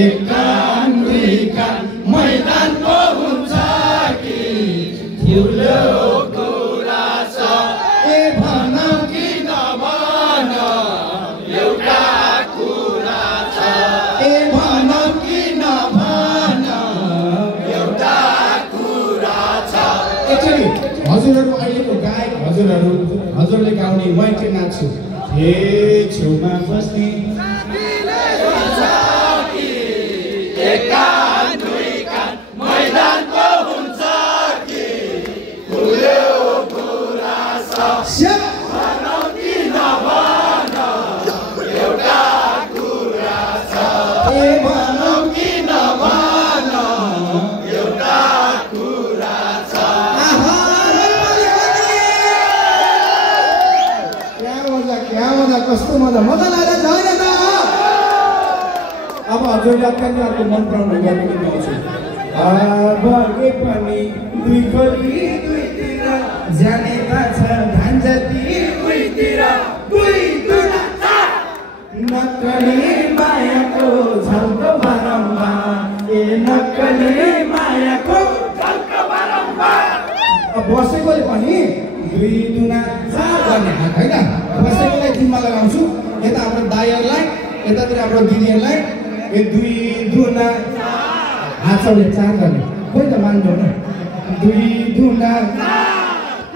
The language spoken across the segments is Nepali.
एक कान दुई कान मैदानको हुन्छ कि ठुलो कुरा छ ए भनौ कि नभन एउटा कुरा छ ए भनौ कि नभन एउटा कुरा छ। एकचोटि हजुरहरू अहिलेको गायक हजुरले गाउने म एकचोटि नाच्छु हे छेउमा बस्ने एक कान दुई कान मैदानको हुन्छ कि ठुलो कुरा छ भनौ कि नभन एउटा कुरा छ ए भनौ कि नभन एउटा कुरा छ। क्या मजा कस्तो मजा लागेर छैन त। अब हजुरले अत्यन्त अर्को मन पराउनु गर्ने गाउँछु भगे पनि दुई खोली दुईतिर जानेका छ धान जति उहीतिर दुई दुना नक्कली मायाको झल्को बारम्बार ए नक्कली मायाको झल्को बारम्बार। अब बसेकोले पनि दुई दुना चार गर्ने हात होइन बसेकोलाई जिम्मा लगाउँछु यता हाम्रो दाइहरूलाई यतातिर हाम्रो दिदीहरूलाई ए दुई दुना हातले चार गर्ने खोइ त मान्दैन दुई दुना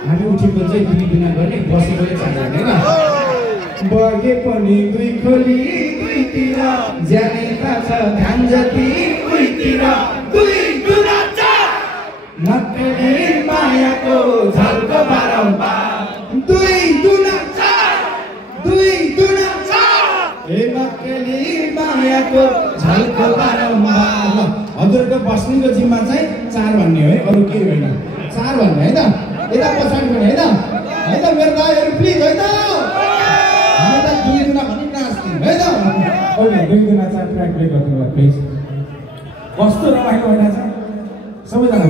हामी उठेको चाहिँ दुई दुना गर्ने बसेकोले चार गर्ने होइन बगे पनि दुई खोली दुईतिर जानेका छ धान जति उहीतिर दुई दुना चार नक्कली मायाको झल्को बारम्बार दुई दुना चार ए नक्कली मायाको झल्को बारम्बार। हजुरको बस्नेको जिम्मा चाहिँ चार भन्ने है अरू केही होइन चार भन्ने है त यता पछाडि पनि है त मेरो दाइहरू प्लिज है त हामी त दुई दुना भनि नाच्थ्यौँ है त ओके दुई दुना चार ट्र्याक प्ले गर्नु होला प्लिज। कस्तो रमाइलो भइरहेछ सबैजना।